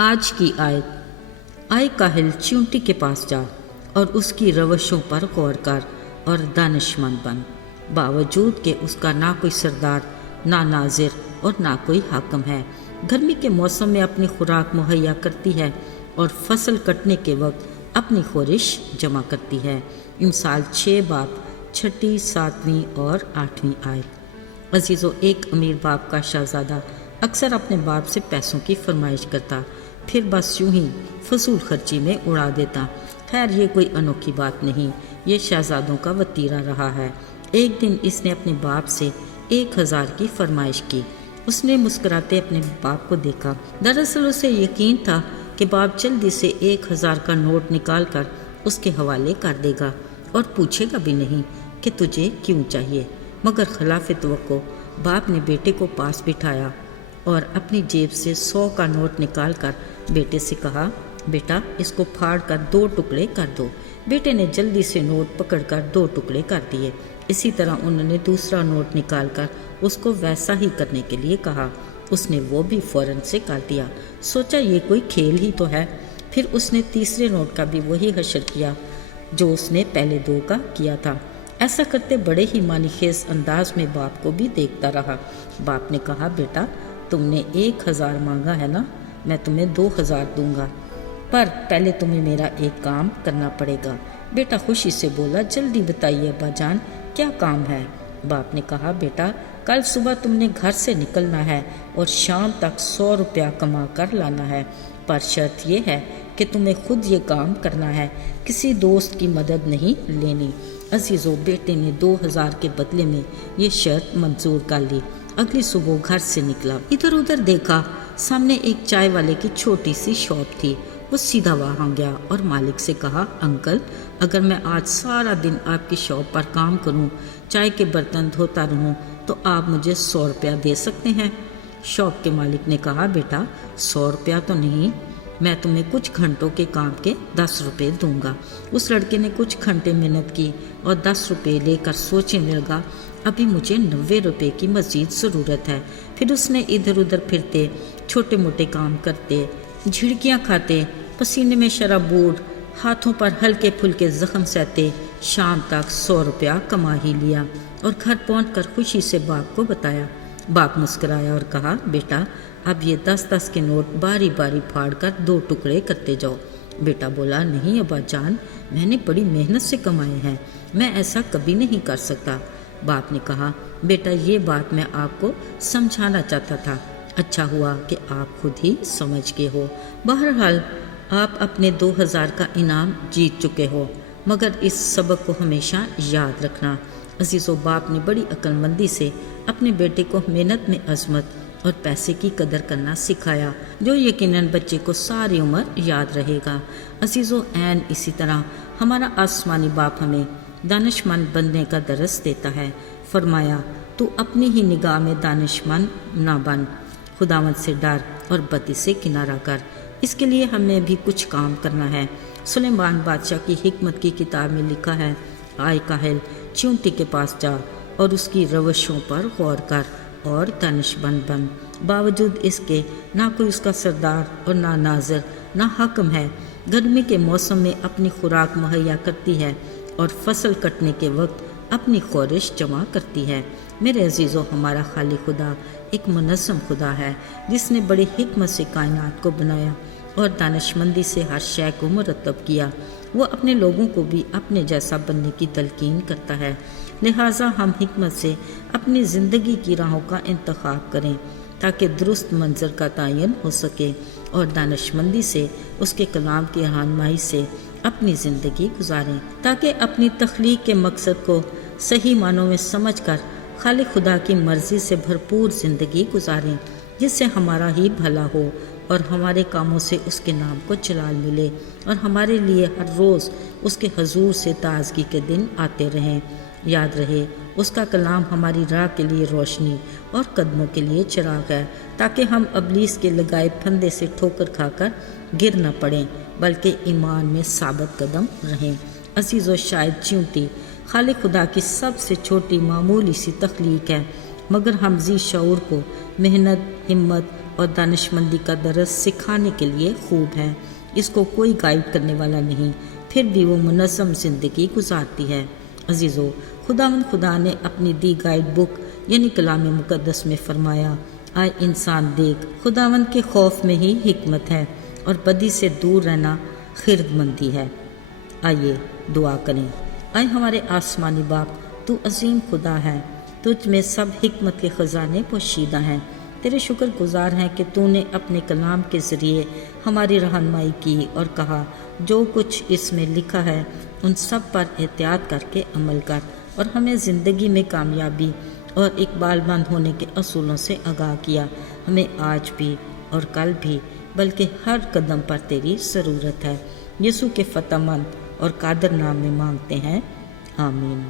آج کی آیت، آئے کاہل چیونٹی کے پاس جا اور اس کی روشوں پر غور کر اور دانشمند بن، باوجود کہ اس کا نہ کوئی سردار، نہ ناظر اور نہ کوئی حاکم ہے۔ گرمی کے موسم میں اپنی خوراک مہیا کرتی ہے اور فصل کٹنے کے وقت اپنی خورش جمع کرتی ہے۔ امثال 6 باب 6، 7 اور 8 آیت۔ عزیزو، ایک امیر باپ کا شہزادہ اکثر اپنے باپ سے پیسوں کی فرمائش کرتا، پھر بس یوں ہی فضول خرچی میں اڑا دیتا۔ خیر، یہ کوئی انوکھی بات نہیں، یہ شہزادوں کا وتیرہ رہا ہے۔ ایک دن اس نے اپنے باپ سے 1000 کی فرمائش کی۔ اس نے مسکراتے اپنے باپ کو دیکھا۔ دراصل اسے یقین تھا کہ باپ جلدی سے 1000 کا نوٹ نکال کر اس کے حوالے کر دے گا اور پوچھے گا بھی نہیں کہ تجھے کیوں چاہیے، مگر خلاف توقع باپ نے بیٹے کو پاس بٹھایا اور اپنی جیب سے 100 کا نوٹ نکال کر بیٹے سے کہا، بیٹا اس کو پھاڑ کر 2 ٹکڑے کر دو۔ بیٹے نے جلدی سے نوٹ پکڑ کر 2 ٹکڑے کر دیے۔ اسی طرح انہوں نے دوسرا نوٹ نکال کر اس کو ویسا ہی کرنے کے لیے کہا۔ اس نے وہ بھی فوراً سے کر دیا۔ سوچا یہ کوئی کھیل ہی تو ہے۔ پھر اس نے تیسرے نوٹ کا بھی وہی حشر کیا جو اس نے پہلے 2 کا کیا تھا۔ ایسا کرتے بڑے ہی معنی خیز انداز میں باپ کو بھی دیکھتا رہا۔ باپ نے کہا، بیٹا تم نے 1000 مانگا ہے نا، میں تمہیں 2000 دوں گا، پر پہلے تمہیں میرا ایک کام کرنا پڑے گا۔ بیٹا خوشی سے بولا، جلدی بتائیے ابا جان، کیا کام ہے؟ باپ نے کہا، بیٹا کل صبح تم نے گھر سے نکلنا ہے اور شام تک 100 روپیہ کما کر لانا ہے، پر شرط یہ ہے کہ تمہیں خود یہ کام کرنا ہے، کسی دوست کی مدد نہیں لینی۔ عزیزو، بیٹے نے 2000 کے بدلے میں یہ شرط منظور کر لی۔ اگلی صبح گھر سے نکلا، ادھر ادھر دیکھا، سامنے ایک چائے والے کی چھوٹی سی شاپ تھی۔ وہ سیدھا وہاں گیا اور مالک سے کہا، انکل اگر میں آج سارا دن آپ کی شاپ پر کام کروں، چائے کے برتن دھوتا رہوں، تو آپ مجھے 100 روپیہ دے سکتے ہیں؟ شاپ کے مالک نے کہا، بیٹا 100 روپیہ تو نہیں، میں تمہیں کچھ گھنٹوں کے کام کے 10 روپے دوں گا۔ اس لڑکے نے کچھ گھنٹے محنت کی اور 10 روپے لے کر سوچنے لگا، ابھی مجھے 90 روپے کی مزید ضرورت ہے۔ پھر اس نے ادھر ادھر پھرتے، چھوٹے موٹے کام کرتے، جھڑکیاں کھاتے، پسینے میں شرابور، ہاتھوں پر ہلکے پھلکے زخم سہتے، شام تک 100 روپیہ کما ہی لیا اور گھر پہنچ کر خوشی سے باپ کو بتایا۔ باپ مسکرایا اور کہا، بیٹا اب یہ 10 کے نوٹ باری باری پھاڑ کر 2 ٹکڑے کرتے جاؤ۔ بیٹا بولا، نہیں ابا جان، میں نے بڑی محنت سے کمائے ہیں، میں ایسا کبھی نہیں کر سکتا۔ باپ نے کہا، بیٹا یہ بات میں آپ کو سمجھانا چاہتا تھا، اچھا ہوا کہ آپ خود ہی سمجھ گئے ہو۔ بہرحال آپ اپنے 2000 کا انعام جیت چکے ہو، مگر اس سبق کو ہمیشہ یاد رکھنا۔ عزیزو، باپ نے بڑی عقل مندی سے اپنے بیٹے کو محنت میں عظمت اور پیسے کی قدر کرنا سکھایا، جو یقیناً بچے کو ساری عمر یاد رہے گا۔ عزیزو، عین اسی طرح ہمارا آسمانی باپ ہمیں دانش مند بننے کا درس دیتا ہے۔ فرمایا، تو اپنی ہی نگاہ میں دانش مند نہ بن، خداوند سے ڈر اور بدی سے کنارہ کر۔ اس کے لیے ہمیں بھی کچھ کام کرنا ہے۔ سلیمان بادشاہ کی حکمت کی کتاب میں لکھا ہے، آئے کاہل چیونٹی کے پاس جا اور اس کی روشوں پر غور کر اور دانش مند بن، باوجود اس کے نہ کوئی اس کا سردار اور نہ ناظر نہ حاکم ہے۔ گرمی کے موسم میں اپنی خوراک مہیا کرتی ہے اور فصل کٹنے کے وقت اپنی خورش جمع کرتی ہے۔ میرے عزیزو، ہمارا خالق خدا ایک منظم خدا ہے، جس نے بڑی حکمت سے کائنات کو بنایا اور دانش مندی سے ہر شے کو مرتب کیا۔ وہ اپنے لوگوں کو بھی اپنے جیسا بننے کی تلقین کرتا ہے، لہٰذا ہم حکمت سے اپنی زندگی کی راہوں کا انتخاب کریں تاکہ درست منظر کا تعین ہو سکے اور دانش مندی سے اس کے کلام کی رہنمائی سے اپنی زندگی گزاریں، تاکہ اپنی تخلیق کے مقصد کو صحیح معنوں میں سمجھ کر خالق خدا کی مرضی سے بھرپور زندگی گزاریں، جس سے ہمارا ہی بھلا ہو اور ہمارے کاموں سے اس کے نام کو جلال ملے اور ہمارے لیے ہر روز اس کے حضور سے تازگی کے دن آتے رہیں۔ یاد رہے، اس کا کلام ہماری راہ کے لیے روشنی اور قدموں کے لیے چراغ ہے، تاکہ ہم ابلیس کے لگائے پھندے سے ٹھوکر کھا کر گر نہ پڑیں بلکہ ایمان میں ثابت قدم رہیں۔ عزیزو، شاید چیونٹی خالق خدا کی سب سے چھوٹی معمولی سی تخلیق ہے، مگر ہم ذی شعور کو محنت، ہمت اور دانشمندی کا درس سکھانے کے لیے خوب ہے۔ اس کو کوئی گائیڈ کرنے والا نہیں، پھر بھی وہ منظم زندگی گزارتی ہے۔ عزیزو، خدا نے اپنی دی گائیڈ بک یعنی کلام مقدس میں فرمایا، آئے انسان دیکھ، خداوند کے خوف میں ہی حکمت ہے اور بدی سے دور رہنا خرد مندی ہے۔ آئیے دعا کریں۔ آئے ہمارے آسمانی باپ، تو عظیم خدا ہے، تجھ میں سب حکمت کے خزانے پوشیدہ ہیں۔ تیرے شکر گزار ہیں کہ تو نے اپنے کلام کے ذریعے ہماری رہنمائی کی اور کہا جو کچھ اس میں لکھا ہے ان سب پر احتیاط کر کے عمل کر، اور ہمیں زندگی میں کامیابی اور اقبال مند ہونے کے اصولوں سے آگاہ کیا۔ ہمیں آج بھی اور کل بھی بلکہ ہر قدم پر تیری ضرورت ہے۔ یسوع کے فتح مند اور قادر نام میں مانگتے ہیں، آمین۔